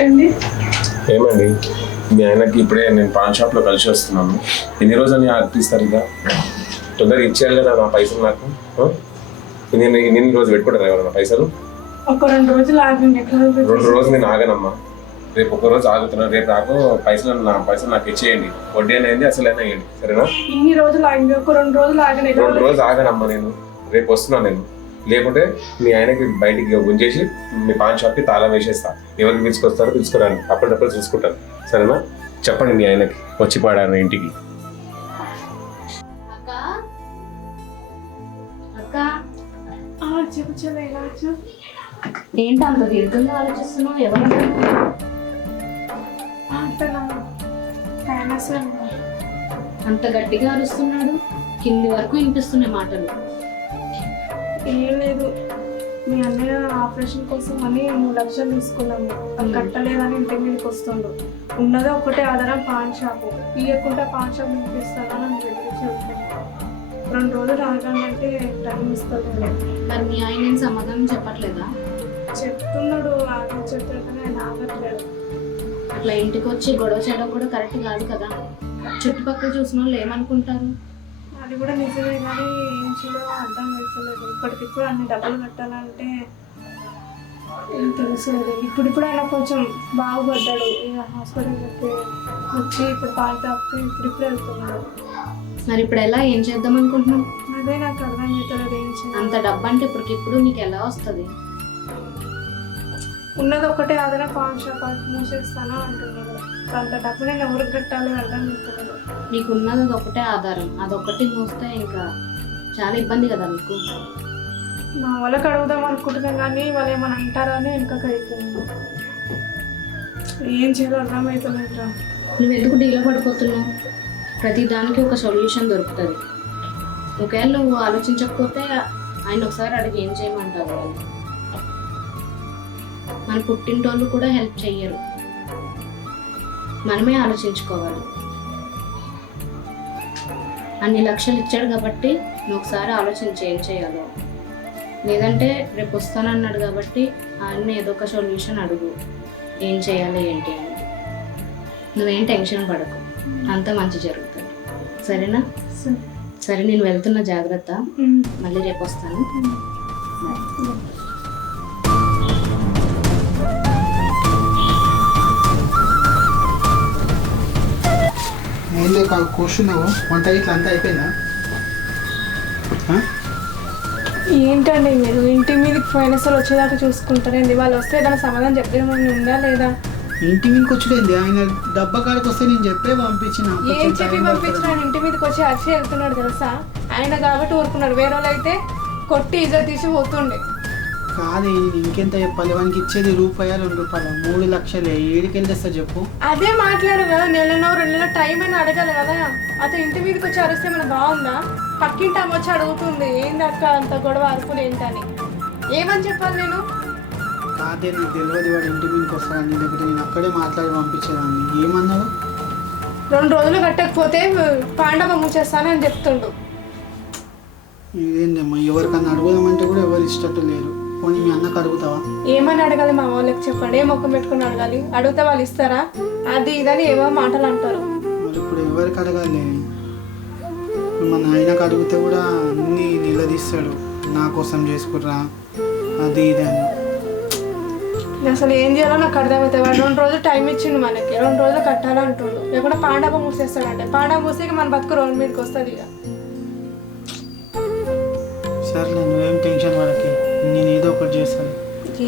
ఏంటండి? ఏమండి మీ ఆయనకి ఇప్పుడే నేను పాన్ షాప్లో కలిసి వస్తున్నాను. ఎన్ని రోజులని అర్పిస్తారు ఇక తొందరగా ఇచ్చేయాలి కదా నా పైసలు నాకు. నేను ఎన్ని రోజులు పెట్టుకుంటాను ఎవరన్నా పైసలు? ఒక 2 రోజులు ఆగండి. 2 రోజులు నేను ఆగనమ్మా. రేపు 1 రోజు ఆగుతున్నాను. రేపు నాకు పైసలు నాకు ఇచ్చేయండి. వడ్డీ అనేది అసలైనా ఇవ్వండి, సరేనా? ఇన్ని రోజులు ఆగింది, ఒక 2 రోజులు ఆగండి. 2 రోజులు ఆగనమ్మా. నేను రేపు వస్తున్నాను. నేను లేకుంటే మీ ఆయనకి బయటికి గుంజేసి మీ పాన్ షాప్కి తాళం వేసేస్తా. ఎవరికి పిలుచుకొస్తారో పిలుచుకోరాను, అప్పటికప్పుడు చూసుకుంటాను, సరేనా? చెప్పండి మీ ఆయనకి వచ్చి పాడాను ఇంటికి. ఏంటి అంత దీర్ఘంగా ఆలోచిస్తున్నావు? ఎవరు అంత గట్టిగా అరుస్తున్నాడు? కింది వరకు వినిపిస్తున్నాయి మాటలు. ఏం లేదు, మీ అన్నయ్య ఆపరేషన్ కోసం అని 3 లక్షలు తీసుకున్నాము. అది కట్టలేదని ఇంటి మీదకి వస్తుండు. ఉన్నదే ఒకటే ఆధారం పాన్ షాపు. ఇవ్వకుండా పాన్ షాప్ నింపిస్తానని అని బెదిరించి వెళ్తున్నాను. 2 రోజులు ఆగాలంటే టైం ఇస్తుంది. మరి మీ ఆయన ఏం సమాధానం చెప్పట్లేదా? చెప్తున్నాడు, ఆగి చెప్తాడు కానీ ఆయన ఆగట్లేదు. అట్లా ఇంటికి వచ్చి గొడవ చేయడం కూడా కరెక్ట్ కాదు కదా. చుట్టుపక్కల చూసిన వాళ్ళు ఏమనుకుంటారు? అది కూడా నిజమే, కానీ ఏం చేయాలో అర్థం అవుతలేదు. ఇప్పటికిప్పుడు అన్ని డబ్బులు కట్టాలంటే ఏం తెలుసు. ఇప్పుడు ఆయన కొంచెం బాగుపడ్డాడు. ఇక హాస్పిటల్కి వచ్చి ఇప్పుడు పాలు తాపుతూ ఇప్పుడు వెళ్తున్నాడు. మరి ఇప్పుడు ఎలా ఏం చేద్దాం అనుకుంటున్నాం? అదే నాకు అర్థం అవుతలేదు ఏం చేయాలి. అంత డబ్బు అంటే ఇప్పటికిప్పుడు నీకు ఎలా వస్తుంది? ఉన్నది ఒకటే ఆధారం పాన్ షాప్, మూసేస్తానా అంటున్నాడు. అంత డబ్బు నేను ఎవరికి కట్టాలి అర్థం అవుతలేదు. నీకు ఉన్నది అది ఒకటే ఆధారం, అదొకటి మూస్తే ఇంకా చాలా ఇబ్బంది కదా మీకు. మా వాళ్ళకి అడుగుదాం అనుకుంటున్నాం కానీ వాళ్ళు ఏమైనా అంటారా అని వెనుకకు అవుతుంది. ఏం చేయాలో అర్థం అవుతలేదు. నువ్వు ఎందుకు డీలో పడిపోతున్నావు? ప్రతి దానికి ఒక సొల్యూషన్ దొరుకుతుంది. ఒకవేళ నువ్వు ఆలోచించకపోతే ఆయన ఒకసారి అడిగి ఏం చేయమంటారు? మన పుట్టింటోళ్ళు కూడా హెల్ప్ చెయ్యరు, మనమే ఆలోచించుకోవాలి. అన్ని లక్షలు ఇచ్చాడు కాబట్టి నువ్వు ఒకసారి ఆలోచించి ఏం చేయాలో. లేదంటే రేపు వస్తానన్నాడు కాబట్టి ఆయన ఏదో ఒక సొల్యూషన్ అడుగు, ఏం చేయాలి ఏంటి అని. నువ్వేం టెన్షన్ పడకు, అంతా మంచి జరుగుతుంది, సరేనా? సరే, నేను వెళ్తున్నా, జాగ్రత్త. మళ్ళీ రేపు వస్తాను. ఏం లేక కూర్చున్నావు? వంట ఇట్లా అంతా అయిపోయిందా? ఏంటండి మీరు ఇంటి మీదకి ఫైనాన్షియల్ వచ్చేదాకా చూసుకుంటారండి. వాళ్ళు వస్తే ఏదైనా సమాధానం చెప్పేమని ఉందా లేదా? ఇంటి మీదకి వచ్చుడేంది? ఆయన డబ్బా కాడికి వస్తే నేను చెప్పే పంపించిన. ఏం చెప్పి పంపించిన? ఇంటి మీదకి వచ్చి అరిచి వెళ్తున్నాడు తెలుసా. ఆయన కాబట్టి ఊరుకున్నాడు, వేరే వాళ్ళు అయితే కొట్టి ఇజా తీసి పోతుండే. కాదే, నేను ఇంకెంత చెప్పాలి? వానికి ఇచ్చేది రూపాయలు 2 రూపాయలు, 3 లక్షలే. ఏడికెళ్ళి తెస్తా చెప్పు? అదే మాట్లాడు కదా, 1 నెల 2 నెలల టైం అని అడగాలి కదా. అతను ఇంటి మీదకి వచ్చి అరిస్తే మన బాగుందా? పక్కింటి అమ్మ వచ్చి అడుగుతుంది ఏంది అక్క అంత గొడవ అరుపులు ఏంటని. ఏమని చెప్పాలి నేను? కాదే, నాకు తెలియదు వాడు ఇంటి మీదకి వస్తాడని. దగ్గర నేను అక్కడే మాట్లాడి పంపించేదాన్ని. ఏమన్నాడు? 2 రోజులు కట్టకపోతే పాండవ మూచేస్తానని చెప్తుండు. ఇదేంటమ్మా, ఎవరికన్నా అడుగుదామంటే కూడా ఎవరు ఇష్టట్టు లేరు. పోనీ మీ అన్నకు అడుగుతావా? ఏమని అడగాలి? మా వాళ్ళకి చెప్పండి, ఏ మొక్క పెట్టుకుని అడగాలి? అడిగితే వాళ్ళు ఇస్తారా? అది ఇదని ఏవో మాటలు అంటారు. మరి ఇప్పుడు ఎవరికి అడగాలి? మా నాయనకు అడిగితే కూడా అన్నీ నిలదీస్తాడు, నా కోసం చేసుకుర్రా అది ఇది అని. అసలు ఏం చేయాలో నాకు అర్థమవుతుంది. వాడు 2 రోజులు టైం ఇచ్చిండు మనకి, 2 రోజులు కట్టాలంటుండు. లేకుండా పాండవ మూసేస్తాడంటే పాండవ మూసేకి మన బతుకు రోడ్డు మీదకి వస్తుంది. ఇక సర్లే, నువ్వేం టెన్షన్ పడకి, నేను ఏదో ఒకటి చేస్తాను.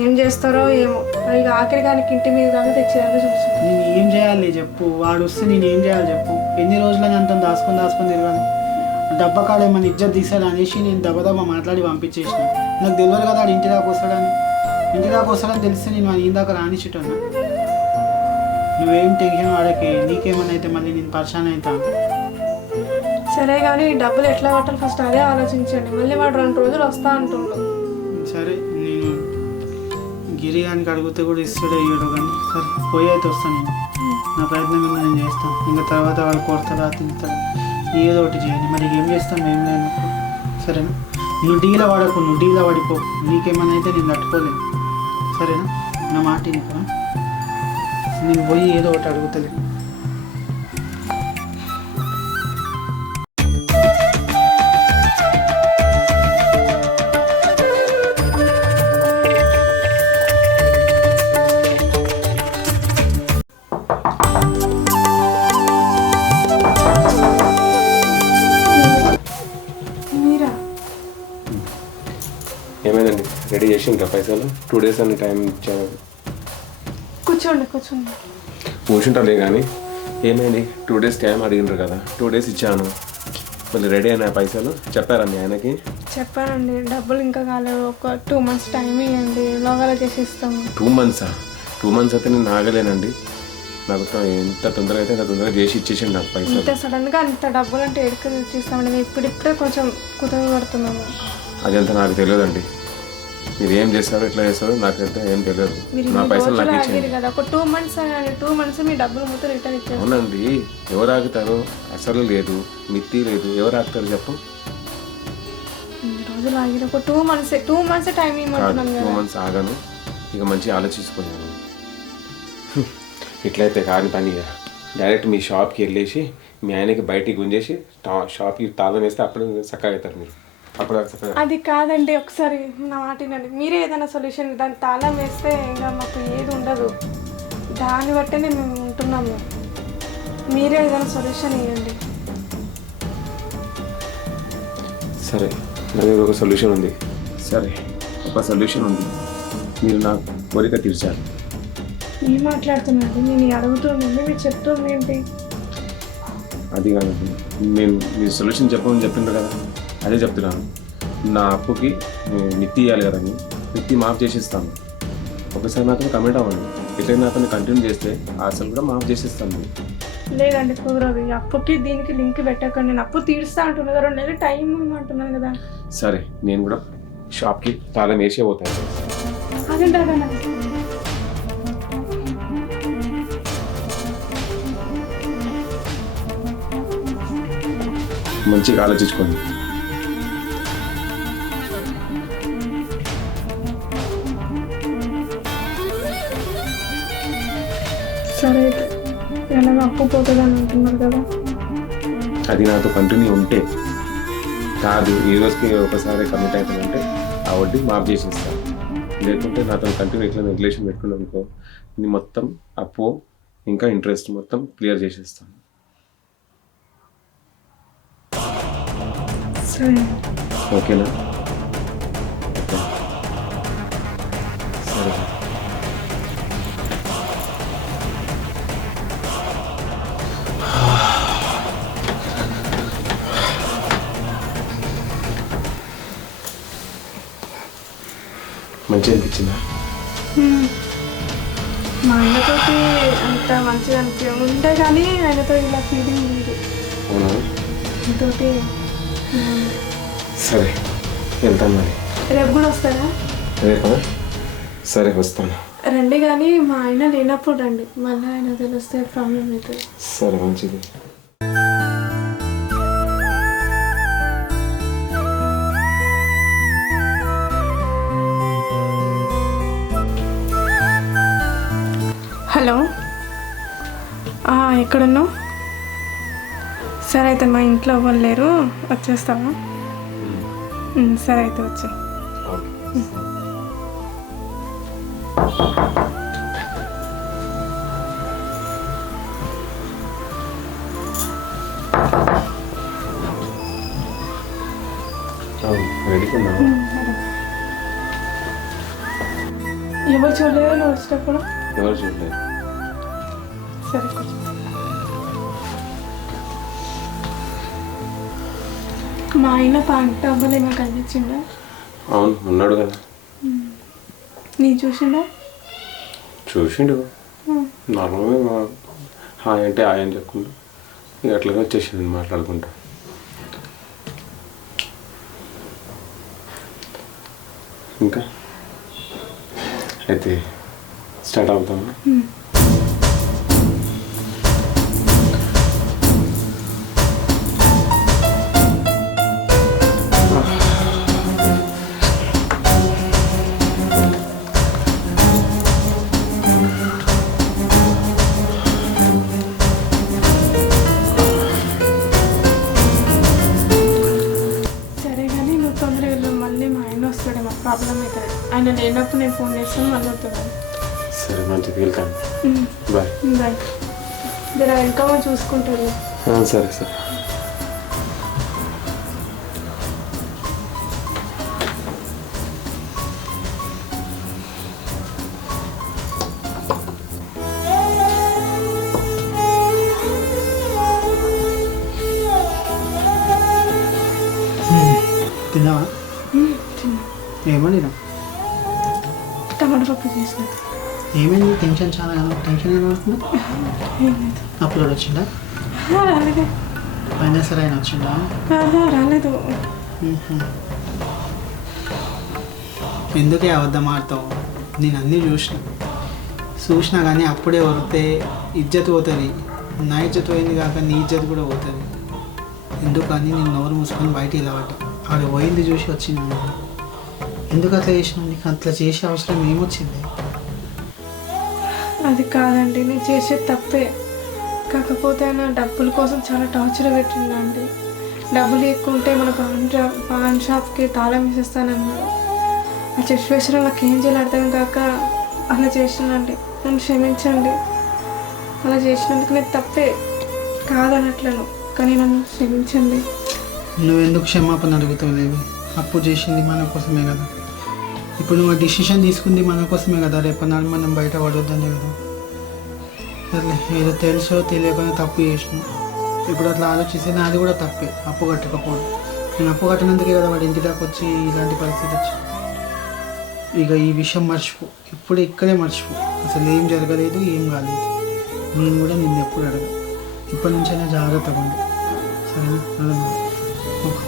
ఏం చేస్తారో ఏమో. ఇక ఆఖరి కానీ ఇంటి మీద దాకా తెచ్చేదాకా చూస్తాను. నేను ఏం చేయాలి చెప్పు? వాడు వస్తే నేను ఏం చేయాలి చెప్పు? ఎన్ని రోజులని అంత దాచుకొని తిరగాలి? డబ్బా కాడ ఏమైనా ఇజ్జత్ తీసాడు అనేసి నేను దెబ్బ మాట్లాడి పంపించేసిన. నాకు తెలియదు కదా వాడు ఇంటి దాకా వస్తాడని తెలిస్తే నేను వాడు ఇందాక రానిచ్చేటన్నా. నువ్వేం టెన్షన్ వాడకి, నీకేమన్నా అయితే మళ్ళీ నేను పరిశాన్ అవుతా. సరే కానీ డబ్బులు ఎట్లా కట్టాలి ఫస్ట్ అదే ఆలోచించండి. మళ్ళీ వాడు 2 రోజులు వస్తా అంటుండు. సరే, నేను గిరి గానికి అడిగితే కూడా ఇస్తాడో ఇయ్యడో కానీ సరే పోయి అయితే వస్తాను. నేను నా ప్రయత్నం మీద నేను చేస్తాను. ఇంకా తర్వాత వాళ్ళు కొడతారా తింటారా ఏదో ఒకటి చేయండి. మరి ఏం చేస్తాను ఏం లేదు. సరేనా? నువ్వు డీలా వాడకు, నువ్వు డీలా వాడిపో. నీకేమన్నా అయితే నేను తట్టుకోలేను, సరేనా? నా మాట ఇంకా నేను పోయి ఏదో ఒకటి అడుగుతలే. మీరా? ఏమైందండి, రెడీ చేసి ఇంకా పైసలు 2 days అని టైం ఇచ్చాను. కూర్చోండి. కూర్చుంటాలే కానీ ఏమైంది, 2 days టైం అడిగినారు కదా, 2 days ఇచ్చాను. మళ్ళీ రెడీ అయిన పైసలు చెప్పారా మీ ఆయనకి? చెప్పానండి, డబ్బులు ఇంకా కాలేదు, ఒక 2 months టైం ఇవ్వండి, లోగాల చేసి ఇస్తాము. 2 months? 2 months అయితే నేను ఆగలేనండి. నాకు ఎంత తొందరగా అయితే అంత తొందరగా చేసి ఇచ్చేసిండి నాకు పైసలు. ఇంత సడన్గా అంత డబ్బులు అంటే ఎడుకు ఇచ్చిస్తామండి, మేము ఇప్పుడిప్పుడే కొంచెం కుదురు పడుతున్నాము. అదంతా నాకు తెలియదండి. మీరు ఏం చేస్తారో ఎట్లా చేస్తారో నాకైతే ఏం తెలియదు. మీరు నా పైసలు నాకు ఆగారు ఇచ్చేయండి. కదా, ఒక 2 months అండి, 2 months మీ డబ్బులు మొత్తం రిటర్న్ ఇచ్చేస్తాం. అవునండి, ఎవరు ఆగుతారు? అసలు లేదు, మిత్తి లేదు, ఎవరు ఆగుతారు చెప్పు? ఇన్ని రోజులు ఆగిన ఒక 2 months టైం కాదు, ఇవ్వమంటున్నాం 2 కదా. months ఆగాను. ఇక మంచిగా ఆలోచించుకున్నాను. ఇట్లయితే కాని పని. డైరెక్ట్ మీ షాప్కి వెళ్ళేసి మీ ఆయనకి బయటికి గుంజేసి షాప్కి తాళం వేస్తే అప్పుడు చక్కగా అవుతారు మీరు. అప్పుడు చక్కగా. అది కాదండి, ఒకసారి నా మాట వినండి. మీరే ఏదైనా సొల్యూషన్, దాన్ని తాళం వేస్తే ఇంకా మాకు ఏది ఉండదు, దాన్ని బట్టే మేము ఉంటున్నాము. మీరే ఏదైనా సొల్యూషన్ ఇవ్వండి. సరే, నా దగ్గర ఒక సొల్యూషన్ ఉంది. సరే, ఒక సొల్యూషన్ ఉంది. మీరు నా కోరిక తీర్చారు. ఏం మాట్లాడుతున్నాండి? నేను అడుగుతుంది మీరు చెప్తుంది ఏంటి? అది కాదండి, నేను మీరు సొల్యూషన్ చెప్పమని చెప్పిండ్రు కదా, అదే చెప్తున్నాను. నా అప్పుకి మిత్తి ఇవ్వాలి కదండి, మిత్తి మాఫ్ చేసిస్తాను. ఒకసారి నాతో కమెంట్ అవ్వండి. ఎట్లయినా అతను కంటిన్యూ చేస్తే అసలు కూడా మాఫ్ చేసిస్తాను. లేదండి, కుదరదు. ఈ అప్పుకి దీనికి లింక్ పెట్టకండి. నేను అప్పు తీరుస్తా అంటున్నా కదా, 2 నెలలు టైం ఇవ్వమంటున్నాను కదా. సరే, నేను కూడా షాప్కి తాళం వేసే పోతాను. అదేంటా? మంచిగా ఆలోచించుకోండి. సరే, అయితే ఎలాగ అప్పు పోతుంది అని అంటున్నారు కదా. అది నాతో కంటిన్యూ ఉంటే కాదు, ఈ రోజుకి ఒకసారి కమిట్ అవుతానంటే ఆ వడ్డీ మాఫ్ చేసేస్తాను. లేకుంటే నాతో కంటిన్యూ ఇట్లా రిలేషన్ పెట్టుకున్నాను అనుకో, ఇది మొత్తం అప్పు ఇంకా ఇంట్రెస్ట్ మొత్తం క్లియర్ చేసేస్తాను. సరే, ఓకేనా? ఓకే, సరే. మంచిగా అనిపించిందా? మా ఆయనతోటి అంత మంచిగా ఉంటే కానీ ఆయనతో ఇలా ఫీలింగ్ లేదు. అవునా? ఆయనతోటి సరే, వెళ్తాను మరి. రేపు కూడా వస్తారా? రేపా? సరే, వస్తాను. రండి, కానీ మా ఆయన లేనప్పుడు రండి, మళ్ళీ ఆయన తెలిస్తే ప్రాబ్లం అవుతుంది. సరే, మంచిది. హలో, ఎక్కడున్నావు? సరే, అయితే మా ఇంట్లో ఎవరు లేరు, వచ్చేస్తావా? సరే, అయితే వచ్చే. ఎవరు చూడలేదు నువ్వు వచ్చేటప్పుడు? ఎవరు చూడలేదు. సరే, కూర్చో. మా ఆయన పాంట అవ్వలు ఏమో కనిపించిందా? అవును, ఉన్నాడు కదా. నీ చూసిండా? చూసిండు. నార్మల్గా హాయ్ అంటే హాయ్ అని చెప్పుకుంటా ఇక అట్లాగే వచ్చేసింది మాట్లాడుకుంటా. ఇంకా అయితే స్టార్ట్ అవుతామా? ఆయన లేనప్పుడు నేను ఫోన్ చేస్తాను, మళ్ళీ వద్దాను. సరే మంచిది, వెళ్తాను. బాయ్. బాయ్. జర ఇంకా చూసుకుంటాడు. సరే సరే. తిన్నావా? ఏమని టమాటా పప్పు చేసిన. ఏమైంది? టెన్షన్ చాలా టెన్షన్ ఏమవుతుంది? ఏం లేదు. అప్లోడ్ వచ్చిందా? రాలేదు. అయినా సరే ఆయన వచ్చిందా? రాలేదు. ఎందుకే అబద్ధం ఆడతావు? నేను అన్నీ చూసినా కానీ అప్పుడే వరితే ఇజ్జత్ పోతుంది. నా ఇజ్జత్ పోయింది కాక నీ ఇజ్జత్ కూడా పోతుంది. ఎందుకని నేను నోరు మూసుకొని బయట ఇలా పడ్డా. ఆడ పోయింది చూసి వచ్చింది. ఎందుకు అట్లా చేసినావు? నీకు అట్లా చేసే అవసరం ఏమొచ్చింది? అది కాదండి, నేను చేసేది తప్పే. కాకపోతే ఆయన డబ్బుల కోసం చాలా టార్చర్ పెట్టిందండి. డబ్బులు ఎక్కుంటే మన పాన్ షాప్కి తాళం వేసేస్తానన్నాడు. ఆ సిచ్యువేషన్లో నాకు ఏం చేయాలి అర్థం కాక అలా చేసినండి. నన్ను క్షమించండి. అలా చేసినందుకు నేను తప్పే కాదనట్లను, కానీ నన్ను క్షమించండి. నువ్వెందుకు క్షమాపణ అడుగుతావు? అప్పు చేసింది మన కోసమే కదా. ఇప్పుడు నువ్వు డిసిషన్ తీసుకుంది మన కోసమే కదా. రేపన్నాడు మనం బయట పడొద్దనే కదా. సర్లే, ఏదో తెలుసో తెలియకుండా తప్పు చేసినావు. ఇప్పుడు అట్లా ఆలోచిస్తే నాది కూడా తప్పే, అప్పు కట్టకపోవడం. నేను అప్పు కట్టినందుకే కదా వాడి ఇంటి దాకా వచ్చి ఇలాంటి పరిస్థితి వచ్చింది. ఇక ఈ విషయం మర్చిపో, ఇప్పుడు ఇక్కడే మర్చిపో. అసలు ఏం జరగలేదు, ఏం కాలేదు. నేను కూడా నిన్ను ఎప్పుడు అడగ. ఇప్పటి నుంచైనా జాగ్రత్తగా ఉండు, సరేనా? ఓకే.